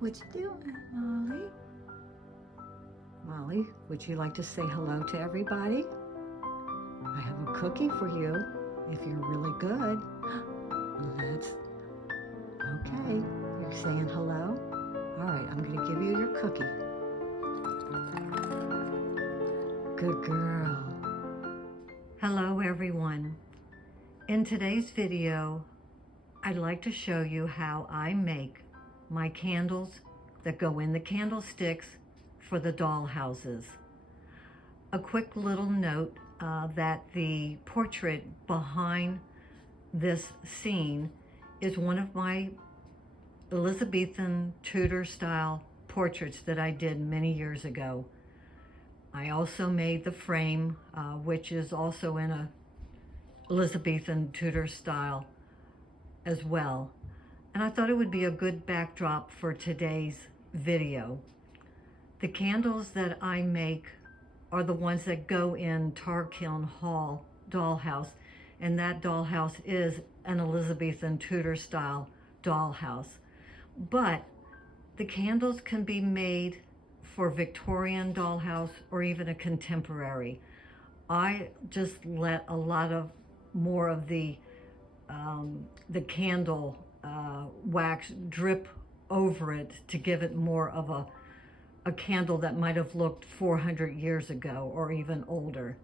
What you doing, Molly? Molly, would you like to say hello to everybody? I have a cookie for you if you're really good. Okay, you're saying hello? All right, I'm going to give you your cookie. Good girl. Hello, everyone. In today's video, I'd like to show you how I make my candles that go in the candlesticks for the doll houses. A quick little note that the portrait behind this scene is one of my Elizabethan Tudor style portraits that I did many years ago. I also made the frame, which is also in a Elizabethan Tudor style as well. And I thought it would be a good backdrop for today's video. The candles that I make are the ones that go in Tarkiln Hall dollhouse, and that dollhouse is an Elizabethan Tudor style dollhouse. But the candles can be made for Victorian dollhouse or even a contemporary. I just let a lot of more of the candle wax drip over it to give it more of a candle that might have looked 400 years ago or even older.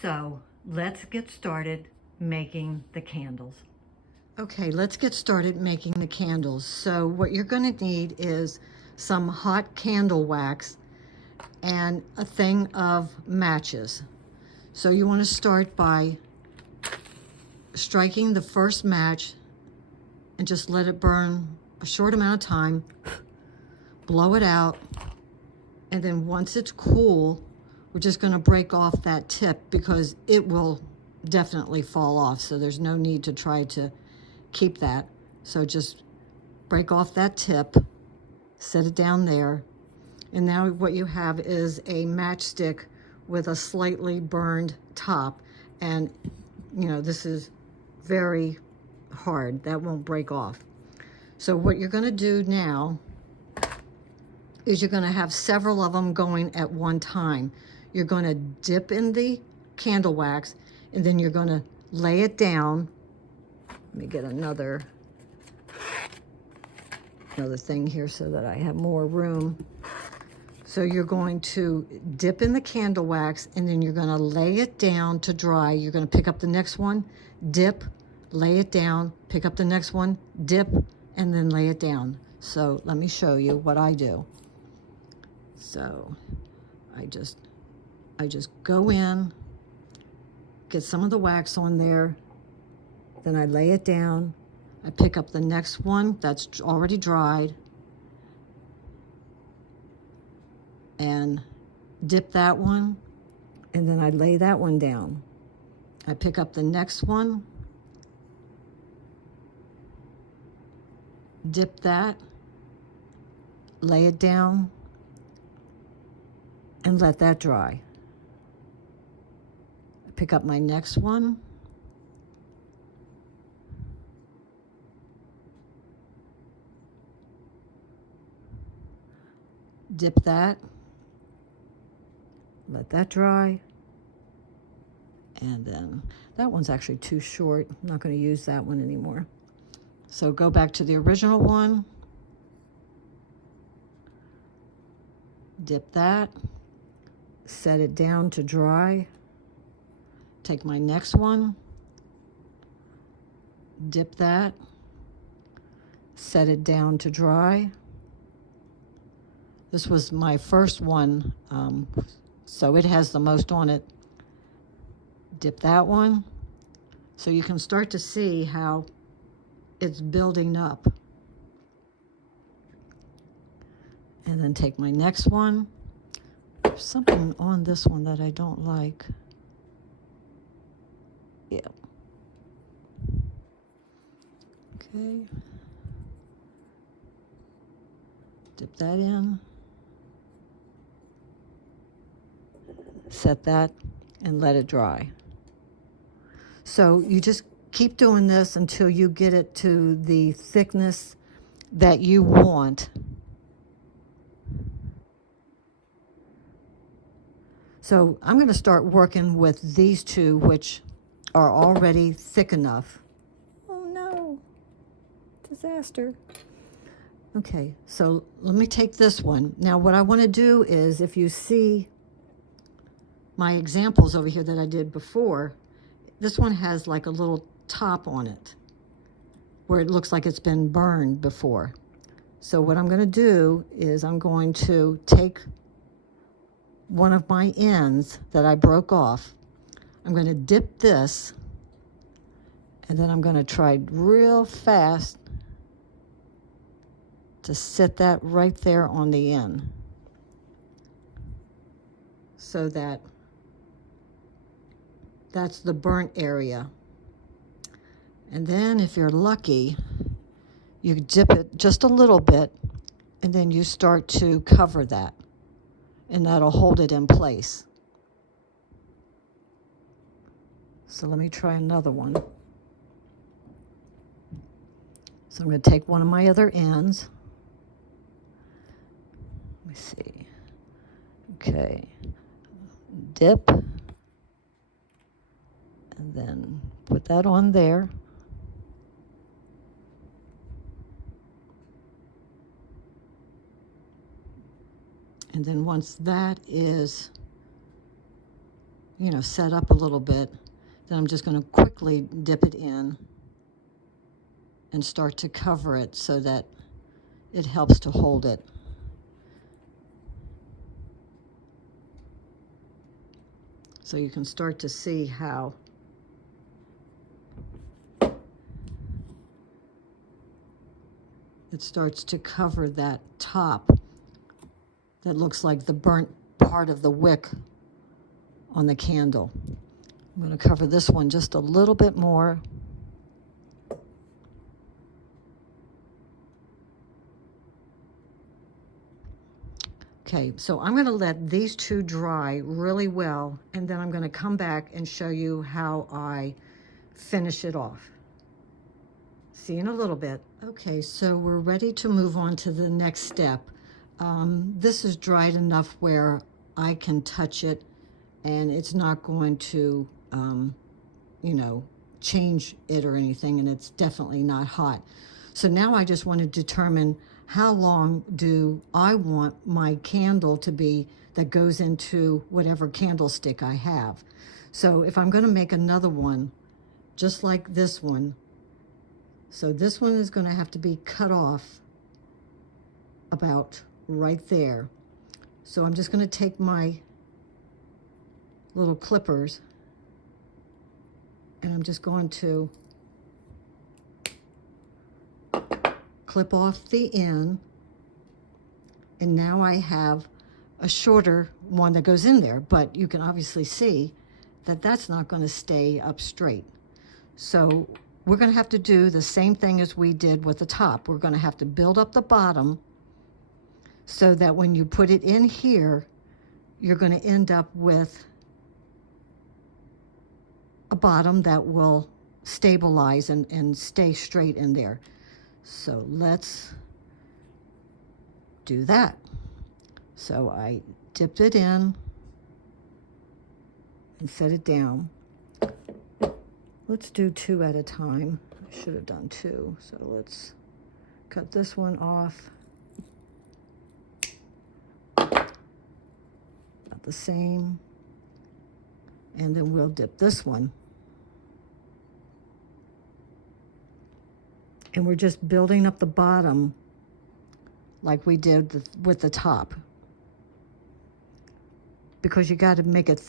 So let's get started making the candles. Okay, let's get started making the candles. So what you're going to need is some hot candle wax and a thing of matches. So you want to start by striking the first match and just let it burn a short amount of time, blow it out, and then once it's cool, we're just going to break off that tip because it will definitely fall off, so there's no need to try to keep that. So just break off that tip, set it down there, and now what you have is a matchstick with a slightly burned top, and you know, this is very hard, that won't break off. So what you're going to do now is you're going to have several of them going at one time. You're going to dip in the candle wax, and then you're going to lay it down. Let me get another thing here so that I have more room. So you're going to dip in the candle wax, and then you're going to lay it down to dry. You're going to pick up the next one, dip, lay it down, pick up the next one, dip, and then lay it down. So let me show you what I do. So I just go in, get some of the wax on there, then I lay it down. I pick up the next one that's already dried and dip that one, and then I lay that one down. I pick up the next one, dip that, lay it down, and let that dry. I pick up my next one, dip that, let that dry, and then that one's actually too short. I'm not going to use that one anymore. So go back to the original one, dip that, set it down to dry, take my next one, dip that, set it down to dry. This was my first one, so it has the most on it. Dip that one. So you can start to see how it's building up. And then take my next one. There's something on this one that I don't like. Yeah. Okay. Dip that in. Set that and let it dry. So you just keep doing this until you get it to the thickness that you want. So I'm going to start working with these two, which are already thick enough. Oh no, disaster. Okay, so let me take this one. Now what I want to do is, if you see my examples over here that I did before, this one has like a little top on it where it looks like it's been burned before. So what I'm going to do is I'm going to take one of my ends that I broke off. I'm going to dip this, and then I'm going to try real fast to set that right there on the end, so that that's the burnt area. And then if you're lucky, you dip it just a little bit, and then you start to cover that, and that'll hold it in place. So let me try another one. So I'm going to take one of my other ends. Let me see. Okay. Dip. And then put that on there. And then once that is, set up a little bit, then I'm just going to quickly dip it in and start to cover it so that it helps to hold it. So you can start to see how it starts to cover that top that looks like the burnt part of the wick on the candle. I'm going to cover this one just a little bit more. Okay, so I'm going to let these two dry really well, and then I'm going to come back and show you how I finish it off. See you in a little bit. Okay, so we're ready to move on to the next step. This is dried enough where I can touch it, and it's not going to, change it or anything, and it's definitely not hot. So now I just want to determine how long do I want my candle to be that goes into whatever candlestick I have. So if I'm going to make another one, just like this one, so this one is going to have to be cut off about right there. So I'm just going to take my little clippers, and I'm just going to clip off the end, and now I have a shorter one that goes in there, but you can obviously see that that's not going to stay up straight. So we're going to have to do the same thing as we did with the top. We're going to have to build up the bottom so that when you put it in here, you're going to end up with a bottom that will stabilize and stay straight in there. So let's do that. So I dipped it in and set it down. Let's do two at a time. I should have done two. So let's cut this one off. About the same. And then we'll dip this one. And we're just building up the bottom like we did with the top. Because you got to make it,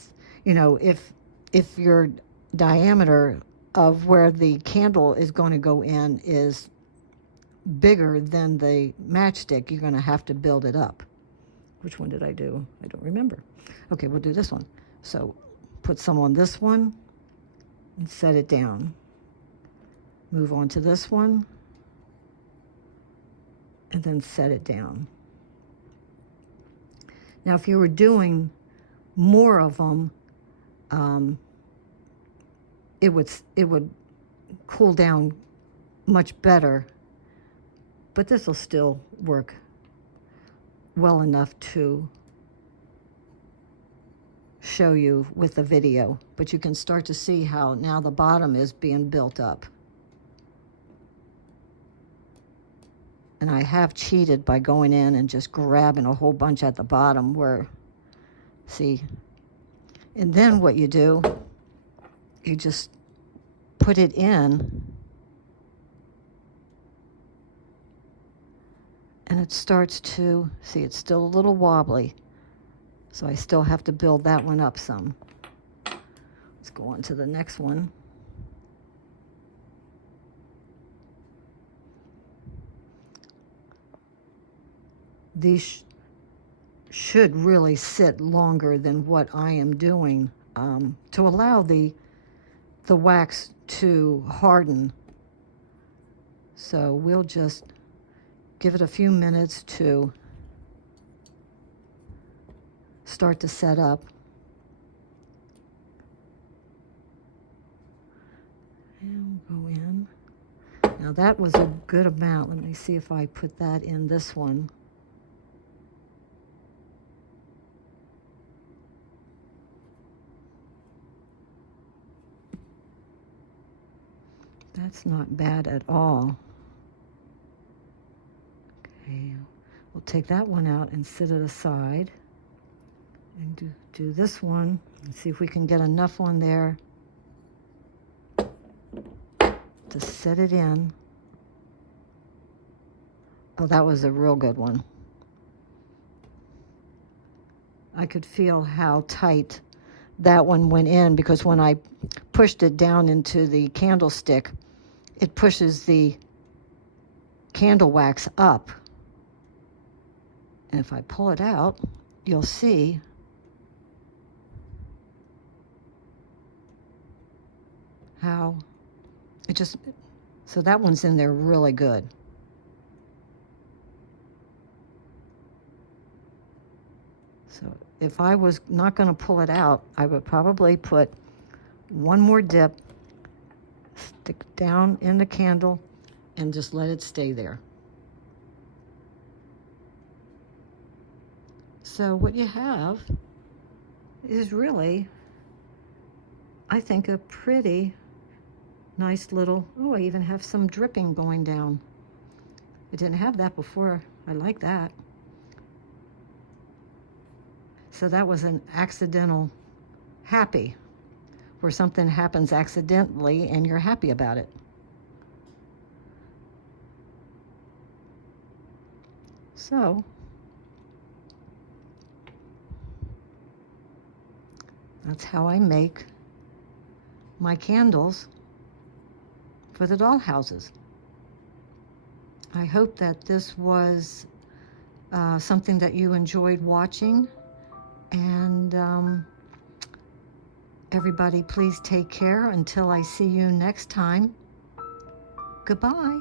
if your diameter of where the candle is going to go in is bigger than the matchstick, you're going to have to build it up. Which one did I do? I don't remember. Okay, we'll do this one. So put some on this one and set it down. Move on to this one, and then set it down. Now, if you were doing more of them, it would cool down much better, but this will still work well enough to show you with the video, but you can start to see how now the bottom is being built up. And I have cheated by going in and just grabbing a whole bunch at the bottom where, see, and then what you do, you just put it in and it starts to, see, it's still a little wobbly. So I still have to build that one up some. Let's go on to the next one. These should really sit longer than what I am doing to allow the wax to harden. So we'll just give it a few minutes to start to set up. And we'll go in. Now that was a good amount. Let me see if I put that in this one. That's not bad at all. Okay, we'll take that one out and set it aside. And do this one and see if we can get enough on there to set it in. Oh, that was a real good one. I could feel how tight that one went in, because when I pushed it down into the candlestick, it pushes the candle wax up. And if I pull it out, you'll see how it just, so that one's in there really good. So if I was not going to pull it out, I would probably put one more dip, stick down in the candle, and just let it stay there. So what you have is really, I think, a pretty nice little, oh, I even have some dripping going down. I didn't have that before. I like that. So that was an accidental happy, where something happens accidentally and you're happy about it. So that's how I make my candles for the dollhouses. I hope that this was something that you enjoyed watching, and everybody please take care until I see you next time. Goodbye.